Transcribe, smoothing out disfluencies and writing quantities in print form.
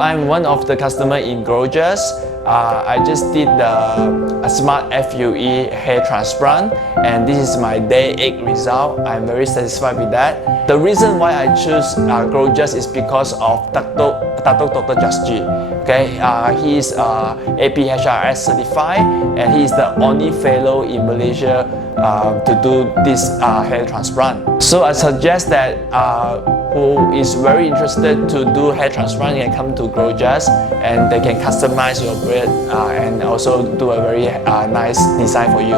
I'm one of the customers in Glojas. I just did the SMART FUE hair transplant, and this is my day 8 result. I'm very satisfied with that. The reason why I choose Glojas is because of Dr. Jasji. Okay, he is APHRS certified, and he is the only fellow in Malaysia to do this hair transplant. So I suggest that who is very interested to do hair transplant can come to Glojas, and they can customize your beard and also do a very nice design for you.